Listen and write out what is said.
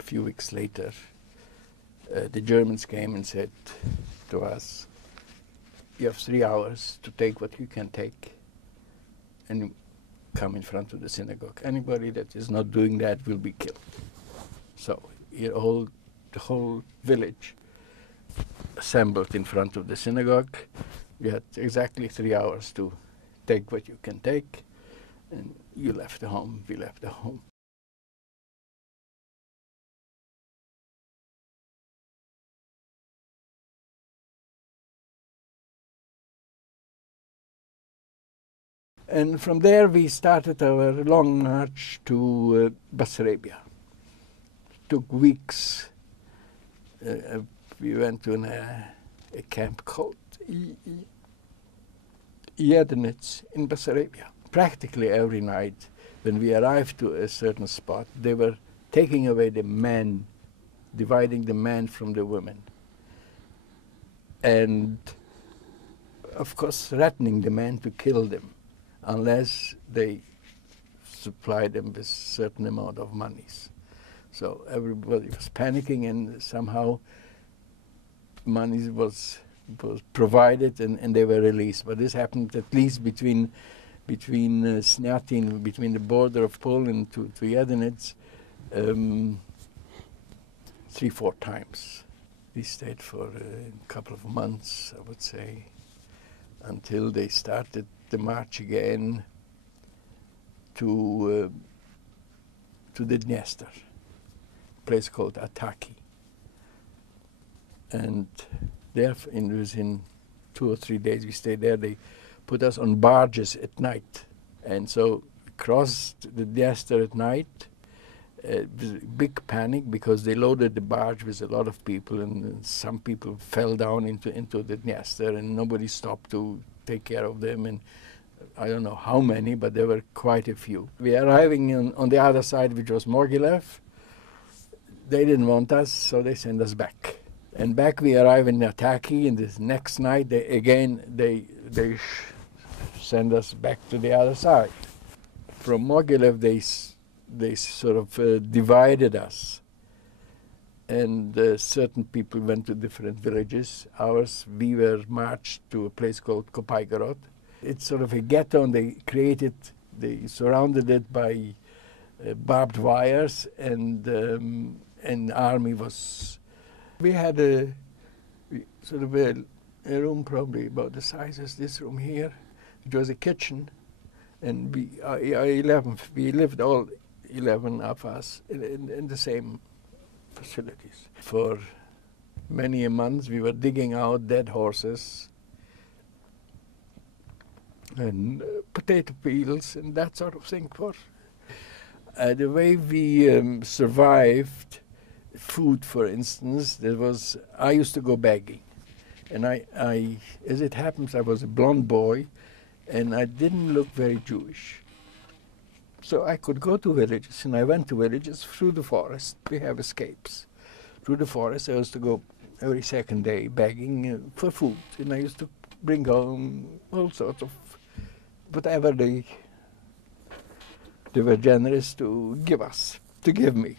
few weeks later, the Germans came and said to us, "You have 3 hours to take what you can take, and come in front of the synagogue. Anybody that is not doing that will be killed." So the whole village assembled in front of the synagogue. We had exactly 3 hours to take what you can take, and you left the home, we left the home. And from there we started our long march to Bessarabia. It took weeks. We went to a camp called Chernivtsi in Bessarabia. Practically every night when we arrived to a certain spot, they were taking away the men, dividing the men from the women. And of course threatening the men to kill them unless they supply them with a certain amount of monies. So everybody was panicking, and somehow money was provided, and they were released. But this happened at least between Snatin, between the border of Poland to Chernivtsi, 3-4 times. We stayed for a couple of months, I would say, until they started the march again to the Dniester, a place called Ataki. And there, within 2 or 3 days we stayed there, they put us on barges at night. And so we crossed the Dniester at night. Big panic because they loaded the barge with a lot of people, and some people fell down into the Dniester, and nobody stopped to take care of them. And I don't know how many, but there were quite a few. We are arriving on the other side, which was Mogilev. They didn't want us, so they sent us back. And back we arrive in Ataki, and this next night they send us back to the other side. From Mogilev they sort of divided us, and certain people went to different villages. We were marched to a place called Kopaigorod. It's sort of a ghetto, and they surrounded it by barbed wires, and army was. We had a room probably about the size as this room here. It was a kitchen, and we lived all 11 of us in the same facilities. For many a month we were digging out dead horses and potato peels and that sort of thing. The way we survived food, for instance, I used to go begging, and I as it happens, I was a blonde boy, and I didn't look very Jewish. So I could go to villages, and I went to villages through the forest. We have escapes. Through the forest, I used to go every second day begging for food, and I used to bring home all sorts of whatever they were generous to give me.